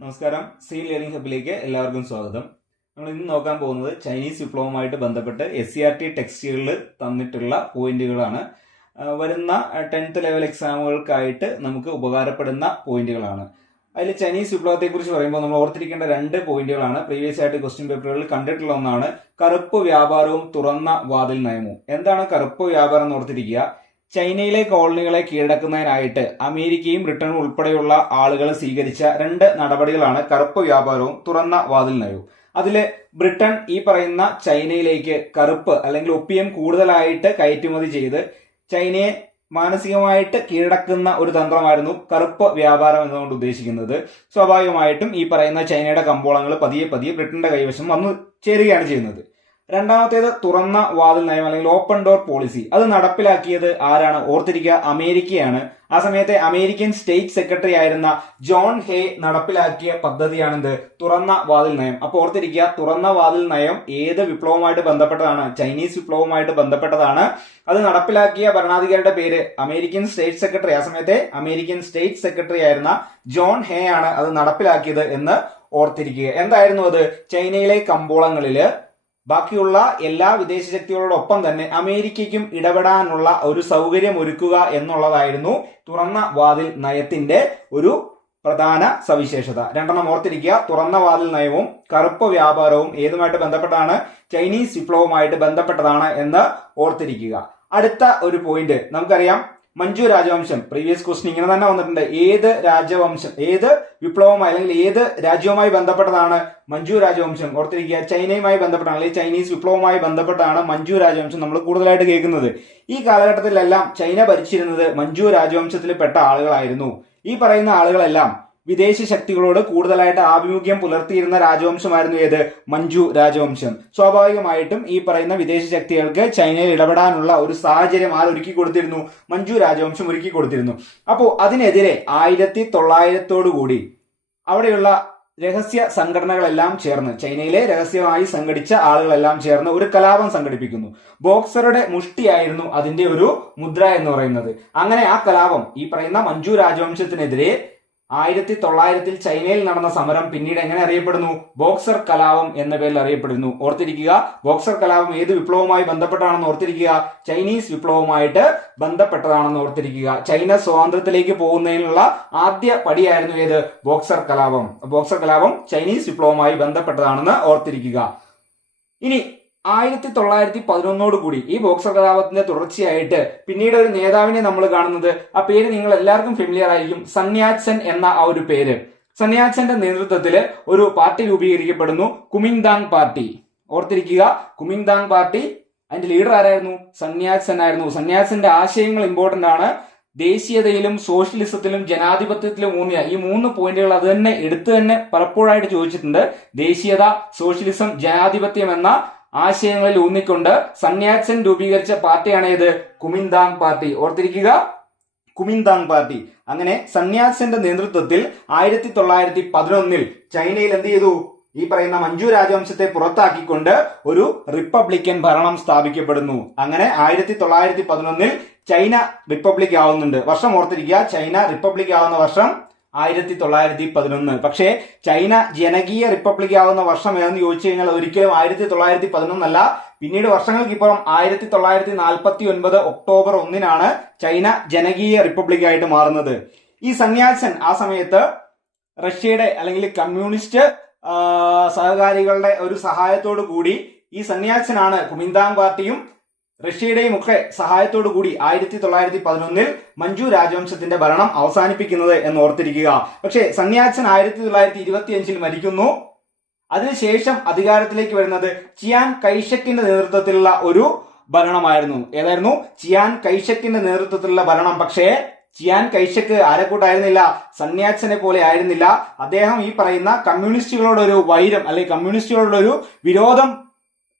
നമസ്കാരം. C learning ഹബിലേക്ക് എല്ലാവർക്കും സ്വാഗതം. നമ്മൾ ഇന്ന് നോക്കാൻ പോകുന്നത് ചൈനീസ് വിപ്ലവവുമായിട്ട് ബന്ധപ്പെട്ട് SCERT ടെക്സ്റ്റുകളിൽ തന്നിട്ടുള്ള പോയിന്റുകളാണ്. വരുന്ന 10th ലെവൽ എക്സാമുകൾക്കായിട്ട് നമുക്ക് ഉപകാരപ്പെടുന്ന പോയിന്റുകളാണ്. അതിൽ ചൈനീസ് വിപ്ലവത്തെക്കുറിച്ച് പറയുമ്പോൾ നമ്മൾ ഓർത്തിരിക്കേണ്ട 2 പോയിന്റുകളാണ്. പ്രീവിയസ് ആയിട്ട് ക്വസ്റ്റ്യൻ പേപ്പറുകളിൽ കണ്ടിട്ടുള്ള ഒന്നാണ് കറുപ്പ് വ്യാപാരവും തുറന്ന വാതിൽ നയവും. എന്താണ് കറുപ്പ് വ്യാപാരം എന്ന് ഓർത്തിരിക്കുക. ചൈനയിലെ കോളനികളെ കീഴടക്കുന്നതിനായിട്ട് അമേരിക്കയും ബ്രിട്ടനും ഉൾപ്പെടെയുള്ള ആളുകൾ സ്വീകരിച്ച 2 നടപടികളാണ് കറുപ്പ് വ്യാപാരവും തുറന്ന വാതിൽ നയവും. അതില് ബ്രിട്ടൻ ഈ പറയുന്ന ചൈനയിലേക്ക് കറുപ്പ് അല്ലെങ്കിൽ ഒപ്പിയം കൂടുതലായിട്ട് കയറ്റുമതി ചെയ്ത് ചൈനയെ മാനസികമായിട്ട് കീഴടക്കുന്ന ഒരു തന്ത്രമായിരുന്നു കറുപ്പ് വ്യാപാരം എന്നതുകൊണ്ട് ഉദ്ദേശിക്കുന്നത്. സ്വാഭാവികമായിട്ടും ഈ പറയുന്ന ചൈനയുടെ കമ്പോളങ്ങൾ പതിയെ പതിയെ ബ്രിട്ടന്റെ കൈവശം വന്നു ചേരുകയാണ് ചെയ്യുന്നത്. രണ്ടാമത്തേത് തുറന്ന വാതിൽ നയം അല്ലെങ്കിൽ ഓപ്പൺ ഡോർ പോളിസി. അത് നടപ്പിലാക്കിയത് ആരാണ്? ഓർത്തിരിക്കുക, അമേരിക്കയാണ്. ആ സമയത്തെ അമേരിക്കൻ സ്റ്റേറ്റ് സെക്രട്ടറി ആയിരുന്ന ജോൺ ഹേ നടപ്പിലാക്കിയ പദ്ധതിയാണിത് തുറന്ന വാതിൽ നയം. അപ്പോൾ ഓർത്തിരിക്കുക, തുറന്ന വാതിൽ നയം ഏത് വിപ്ലവവുമായിട്ട് ബന്ധപ്പെട്ടതാണ്? ചൈനീസ് വിപ്ലവവുമായിട്ട് ബന്ധപ്പെട്ടതാണ്. അത് നടപ്പിലാക്കിയ ഭരണാധികാരിയുടെ പേര് അമേരിക്കൻ സ്റ്റേറ്റ് സെക്രട്ടറി. ആ സമയത്തെ അമേരിക്കൻ സ്റ്റേറ്റ് സെക്രട്ടറി ആയിരുന്ന ജോൺ ഹേ ആണ് അത് നടപ്പിലാക്കിയത് എന്ന് ഓർത്തിരിക്കുക. എന്തായിരുന്നു അത്? ചൈനയിലെ കമ്പോളങ്ങളില് ബാക്കിയുള്ള എല്ലാ വിദേശ ശക്തികളോടൊപ്പം തന്നെ അമേരിക്കയ്ക്കും ഇടപെടാനുള്ള ഒരു സൗകര്യം ഒരുക്കുക എന്നുള്ളതായിരുന്നു തുറന്ന വാതിൽ നയത്തിന്റെ ഒരു പ്രധാന സവിശേഷത. 2 ഓർത്തിരിക്കുക. തുറന്ന വാതിൽ നയവും കറുപ്പ് വ്യാപാരവും ഏതുമായിട്ട് ബന്ധപ്പെട്ടതാണ്? ചൈനീസ് വിപ്ലവവുമായിട്ട് ബന്ധപ്പെട്ടതാണ് എന്ന് ഓർത്തിരിക്കുക. അടുത്ത ഒരു പോയിന്റ് നമുക്കറിയാം, മഞ്ജു രാജവംശം. പ്രീവിയസ് ക്വസ്റ്റ്യൻ ഇങ്ങനെ തന്നെ വന്നിട്ടുണ്ട്. ഏത് രാജവംശം, ഏത് വിപ്ലവവുമായി അല്ലെങ്കിൽ ഏത് രാജ്യവുമായി ബന്ധപ്പെട്ടതാണ് മഞ്ജു രാജവംശം? ഓർത്തിരിക്കുക, ചൈനയുമായി ബന്ധപ്പെട്ടാണ് അല്ലെങ്കിൽ ചൈനീസ് വിപ്ലവവുമായി ബന്ധപ്പെട്ടാണ് മഞ്ജു രാജവംശം നമ്മൾ കൂടുതലായിട്ട് കേൾക്കുന്നത്. ഈ കാലഘട്ടത്തിലെല്ലാം ചൈന ഭരിച്ചിരുന്നത് മഞ്ജു രാജവംശത്തിൽ പെട്ട ആളുകളായിരുന്നു. ഈ പറയുന്ന ആളുകളെല്ലാം വിദേശ ശക്തികളോട് കൂടുതലായിട്ട് ആഭിമുഖ്യം പുലർത്തിയിരുന്ന രാജവംശമായിരുന്നു ഏത്? മഞ്ജു രാജവംശം. സ്വാഭാവികമായിട്ടും ഈ പറയുന്ന വിദേശ ശക്തികൾക്ക് ചൈനയിൽ ഇടപെടാനുള്ള ഒരു സാഹചര്യം ഒരുക്കി കൊടുത്തിരുന്നു? മഞ്ജു രാജവംശം ഒരുക്കി കൊടുത്തിരുന്നു. അപ്പോൾ അതിനെതിരെ 1900 അവിടെയുള്ള രഹസ്യ സംഘടനകളെല്ലാം ചേർന്ന്, ചൈനയിലെ രഹസ്യമായി സംഘടിച്ച ആളുകളെല്ലാം ചേർന്ന് ഒരു കലാപം സംഘടിപ്പിക്കുന്നു. ബോക്സറുടെ മുഷ്ടിയായിരുന്നു അതിന്റെ ഒരു മുദ്ര എന്ന് പറയുന്നത്. അങ്ങനെ ആ കലാപം ഈ പറയുന്ന മഞ്ജു രാജവംശത്തിനെതിരെ 1900 ചൈനയിൽ നടന്ന സമരം പിന്നീട് എങ്ങനെ അറിയപ്പെടുന്നു? ബോക്സർ കലാപം എന്ന പേരിൽ അറിയപ്പെടുന്നു. ഓർത്തിരിക്കുക, ബോക്സർ കലാപം ഏത് വിപ്ലവവുമായി ബന്ധപ്പെട്ടാണെന്ന് ഓർത്തിരിക്കുക? ചൈനീസ് വിപ്ലവവുമായിട്ട് ബന്ധപ്പെട്ടതാണെന്ന് ഓർത്തിരിക്കുക. ചൈന സ്വാതന്ത്ര്യത്തിലേക്ക് പോകുന്നതിനുള്ള ആദ്യ പടിയായിരുന്നു ഏത്? ബോക്സർ കലാപം. ബോക്സർ കലാപം ചൈനീസ് വിപ്ലവവുമായി ബന്ധപ്പെട്ടതാണെന്ന് ഓർത്തിരിക്കുക. ഇനി 1911 ഈ ബോക്സർ കലാപത്തിന്റെ തുടർച്ചയായിട്ട് പിന്നീട് ഒരു നേതാവിനെ നമ്മൾ കാണുന്നത്, ആ പേര് നിങ്ങൾ എല്ലാവർക്കും ഫെമിലിയർ ആയിരിക്കും, സൺയാറ്റ്സൻ എന്ന ആ ഒരു പേര്. സൺയാറ്റ്സന്റെ നേതൃത്വത്തിൽ ഒരു പാർട്ടി രൂപീകരിക്കപ്പെടുന്നു, കുമിങ്താങ് പാർട്ടി. ഓർത്തിരിക്കുക, കുമിങ്താങ് പാർട്ടി. അതിന്റെ ലീഡർ ആരായിരുന്നു? സൺയാറ്റ്സൻ ആയിരുന്നു. സൺയാറ്റ്സന്റെ ആശയങ്ങൾ ഇമ്പോർട്ടന്റ് ആണ്. ദേശീയതയിലും സോഷ്യലിസത്തിലും ജനാധിപത്യത്തിലും ഊന്നിയ ഈ 3 പോയിന്റുകൾ അത് തന്നെ എടുത്തു തന്നെ പലപ്പോഴായിട്ട് ചോദിച്ചിട്ടുണ്ട്. ദേശീയത, സോഷ്യലിസം, ജനാധിപത്യം എന്ന ആശയങ്ങളിൽ ഊന്നിക്കൊണ്ട് സൺയാറ്റ്സൻ രൂപീകരിച്ച പാർട്ടിയാണ് ഏത്? Kuomintang party. ഓർത്തിരിക്കുക, കുമിങ്താങ് പാർട്ടി. അങ്ങനെ സൺയാറ്റ്സന്റെ നേതൃത്വത്തിൽ 1911 ചൈനയിൽ എന്ത് ചെയ്തു? ഈ പറയുന്ന മഞ്ജു രാജവംശത്തെ പുറത്താക്കിക്കൊണ്ട് ഒരു റിപ്പബ്ലിക്കൻ ഭരണം സ്ഥാപിക്കപ്പെടുന്നു. അങ്ങനെ 1911 ചൈന റിപ്പബ്ലിക് ആവുന്നുണ്ട്. വർഷം ഓർത്തിരിക്കുക, ചൈന റിപ്പബ്ലിക് ആവുന്ന വർഷം 1911. പക്ഷേ ചൈന ജനകീയ റിപ്പബ്ലിക് ആവുന്ന വർഷം ഏതെന്ന് ചോദിച്ചു കഴിഞ്ഞാൽ ഒരിക്കലും 1911 അല്ല. പിന്നീട് വർഷങ്ങൾക്കിപ്പുറം 1949 ഒക്ടോബർ 1 ചൈന ജനകീയ റിപ്പബ്ലിക് ആയിട്ട് മാറുന്നത്. ഈ സൺയാറ്റ്സൻ ആ സമയത്ത് റഷ്യയുടെ അല്ലെങ്കിൽ കമ്മ്യൂണിസ്റ്റ് സഹകാരികളുടെ ഒരു സഹായത്തോടു കൂടി ഈ സൺയാറ്റ്സനാണ് കുമിങ്താങ് പാർട്ടിയും റഷ്യയുടെയും ഒക്കെ സഹായത്തോടു കൂടി 1911 മഞ്ജു രാജവംശത്തിന്റെ ഭരണം അവസാനിപ്പിക്കുന്നത് എന്ന് ഓർത്തിരിക്കുക. പക്ഷേ സൺയാറ്റ്സൻ 1925 മരിക്കുന്നു. അതിനുശേഷം അധികാരത്തിലേക്ക് വരുന്നത് ചിയാൻ കൈഷക്കിന്റെ നേതൃത്വത്തിലുള്ള ഒരു ഭരണമായിരുന്നു. ഏതായിരുന്നു? ചിയാൻ കൈഷക്കിന്റെ നേതൃത്വത്തിലുള്ള ഭരണം. പക്ഷേ ചിയാൻ കൈഷക്ക് ആരെക്കൂട്ടായിരുന്നില്ല? സൺയാറ്റ്സനെ പോലെ ആയിരുന്നില്ല. അദ്ദേഹം ഈ പറയുന്ന കമ്മ്യൂണിസ്റ്റുകളോടൊരു വൈരം അല്ലെങ്കിൽ കമ്മ്യൂണിസ്റ്റുകളോടൊരു വിരോധം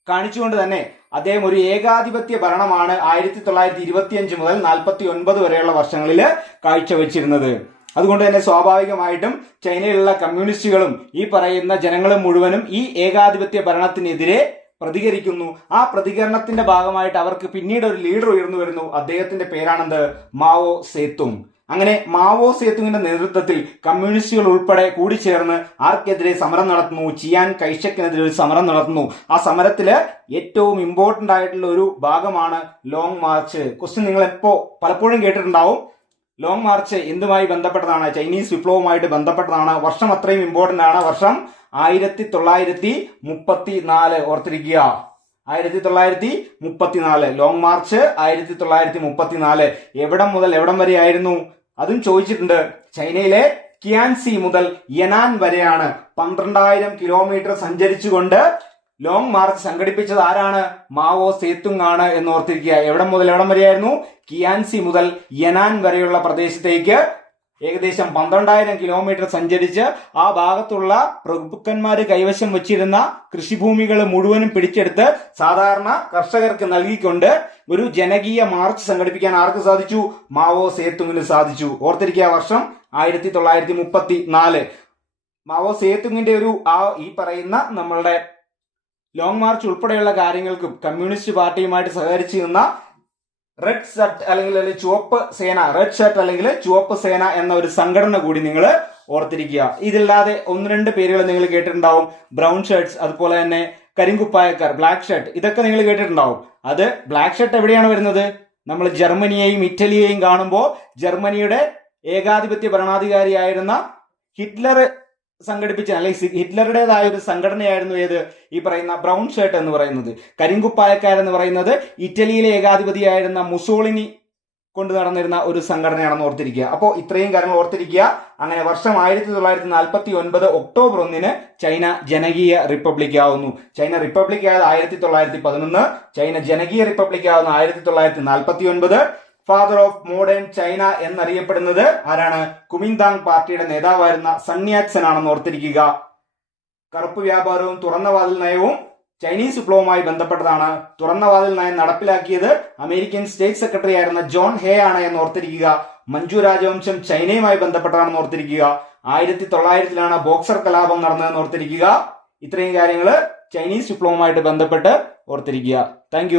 കാണിച്ചുകൊണ്ട് തന്നെ അദ്ദേഹം ഒരു ഏകാധിപത്യ ഭരണമാണ് 1925 മുതൽ 1949 വരെയുള്ള വർഷങ്ങളിൽ കാഴ്ചവെച്ചിരുന്നത്. അതുകൊണ്ട് തന്നെ സ്വാഭാവികമായിട്ടും ചൈനയിലുള്ള കമ്മ്യൂണിസ്റ്റുകളും ഈ പറയുന്ന ജനങ്ങളും മുഴുവനും ഈ ഏകാധിപത്യ ഭരണത്തിനെതിരെ പ്രതികരിക്കുന്നു. ആ പ്രതികരണത്തിന്റെ ഭാഗമായിട്ട് അവർക്ക് പിന്നീട് ഒരു ലീഡർ ഉയർന്നു വരുന്നു. അദ്ദേഹത്തിന്റെ പേരാണെന്ത്? Mao Zedong. അങ്ങനെ മാവോ സേതുങ്ങിന്റെ നേതൃത്വത്തിൽ കമ്മ്യൂണിസ്റ്റുകൾ ഉൾപ്പെടെ കൂടിച്ചേർന്ന് ആർക്കെതിരെ സമരം നടത്തുന്നു? ചിയാൻ കൈഷക്കിനെതിരെ ഒരു സമരം നടത്തുന്നു. ആ സമരത്തില് ഏറ്റവും ഇമ്പോർട്ടന്റ് ആയിട്ടുള്ള ഒരു ഭാഗമാണ് ലോങ് മാർച്ച്. ക്വസ്റ്റ്യൻ നിങ്ങൾ പലപ്പോഴും കേട്ടിട്ടുണ്ടാവും. ലോങ് മാർച്ച് എന്തുമായി ബന്ധപ്പെട്ടതാണ്? ചൈനീസ് വിപ്ലവവുമായിട്ട് ബന്ധപ്പെട്ടതാണ്. വർഷം അത്രയും ഇമ്പോർട്ടന്റ് ആണ്. വർഷം 1934. ഓർത്തിരിക്കുക, 1934. Long March 1934. എവിടം മുതൽ എവിടം വരെ ആയിരുന്നു? അതും ചോദിച്ചിട്ടുണ്ട്. ചൈനയിലെ കിയാൻസി മുതൽ യനാൻ വരെയാണ്. 12,000 കിലോമീറ്റർ സഞ്ചരിച്ചുകൊണ്ട് ലോങ് മാർച്ച് സംഘടിപ്പിച്ചത് ആരാണ്? മാവോ സേതുങ് ആണ് എന്ന് ഓർത്തിരിക്കുക. എവിടം മുതൽ എവിടം വരെയായിരുന്നു? കിയാൻസി മുതൽ യനാൻ വരെയുള്ള പ്രദേശത്തേക്ക് ഏകദേശം 12,000 കിലോമീറ്റർ സഞ്ചരിച്ച് ആ ഭാഗത്തുള്ള പ്രഭുക്കന്മാര് കൈവശം വച്ചിരുന്ന കൃഷിഭൂമികൾ മുഴുവനും പിടിച്ചെടുത്ത് സാധാരണ കർഷകർക്ക് നൽകിക്കൊണ്ട് ഒരു ജനകീയ മാർച്ച് സംഘടിപ്പിക്കാൻ ആർക്ക് സാധിച്ചു? മാവോ സേതുങ്ങിന് സാധിച്ചു. ഓർത്തിരിക്കുക, വർഷം 1934. മാവോ സേതുങ്ങിന്റെ ഈ പറയുന്ന നമ്മളുടെ ലോങ് മാർച്ച് ഉൾപ്പെടെയുള്ള കാര്യങ്ങൾക്കും കമ്മ്യൂണിസ്റ്റ് പാർട്ടിയുമായിട്ട് സഹകരിച്ചു നിന്ന റെഡ് ഷർട്ട് അല്ലെങ്കിൽ ചുവപ്പ് സേന, റെഡ് ഷർട്ട് അല്ലെങ്കിൽ ചുവപ്പ് സേന എന്ന ഒരു സംഘടന കൂടി നിങ്ങൾ ഓർത്തിരിക്കുക. ഇതില്ലാതെ 1-2 പേരുകൾ നിങ്ങൾ കേട്ടിട്ടുണ്ടാവും. ബ്രൗൺ ഷർട്ട്സ്, അതുപോലെ തന്നെ കരിങ്കുപ്പായക്കാർ, ബ്ലാക്ക് ഷർട്ട്, ഇതൊക്കെ നിങ്ങൾ കേട്ടിട്ടുണ്ടാവും. അത് ബ്ലാക്ക് ഷർട്ട് എവിടെയാണ് വരുന്നത്? നമ്മൾ ജർമ്മനിയെയും ഇറ്റലിയെയും കാണുമ്പോൾ ജർമ്മനിയുടെ ഏകാധിപത്യ ഭരണാധികാരിയായിരുന്ന ഹിറ്റ്ലർ സംഘടിപ്പിച്ച അല്ലെങ്കിൽ ഹിറ്റ്ലറുടേതായ ഒരു സംഘടനയായിരുന്നു ഏത്? ഈ പറയുന്ന ബ്രൗൺ ഷർട്ട് എന്ന് പറയുന്നത്. കരിങ്കുപ്പായക്കാരെന്ന് പറയുന്നത് ഇറ്റലിയിലെ ഏകാധിപതിയായിരുന്ന മുസോളിനി കൊണ്ടു നടന്നിരുന്ന ഒരു സംഘടനയാണെന്ന് ഓർത്തിരിക്കുക. അപ്പോൾ ഇത്രയും കാര്യങ്ങൾ ഓർത്തിരിക്കുക. അങ്ങനെ വർഷം 1949 ഒക്ടോബർ 1 ചൈന ജനകീയ റിപ്പബ്ലിക് ആവുന്നു. ചൈന റിപ്പബ്ലിക് ആയത് 1911, ചൈന ജനകീയ റിപ്പബ്ലിക് ആവുന്ന 1949. ഫാദർ ഓഫ് മോഡേൺ ചൈന എന്നറിയപ്പെടുന്നത് ആരാണ്? കുമിന്താങ് പാർട്ടിയുടെ നേതാവായിരുന്ന സൺയാറ്റ്സൻ ആണെന്ന് ഓർത്തിരിക്കുക. കറുപ്പ് വ്യാപാരവും തുറന്ന വാതിൽ നയവും ചൈനീസ് വിപ്ലവവുമായി ബന്ധപ്പെട്ടതാണ്. തുറന്ന വാതിൽ നയം നടപ്പിലാക്കിയത് അമേരിക്കൻ സ്റ്റേറ്റ് സെക്രട്ടറി ആയിരുന്ന ജോൺ ഹേ ആണ് എന്ന് ഓർത്തിരിക്കുക. മഞ്ജു രാജവംശം ചൈനയുമായി ബന്ധപ്പെട്ടതാണെന്ന് ഓർത്തിരിക്കുക. 1900 ബോക്സർ കലാപം നടന്നതെന്ന് ഓർത്തിരിക്കുക. ഇത്രയും കാര്യങ്ങൾ ചൈനീസ് വിപ്ലവവുമായിട്ട് ബന്ധപ്പെട്ട് ഓർത്തിരിക്കുക. താങ്ക്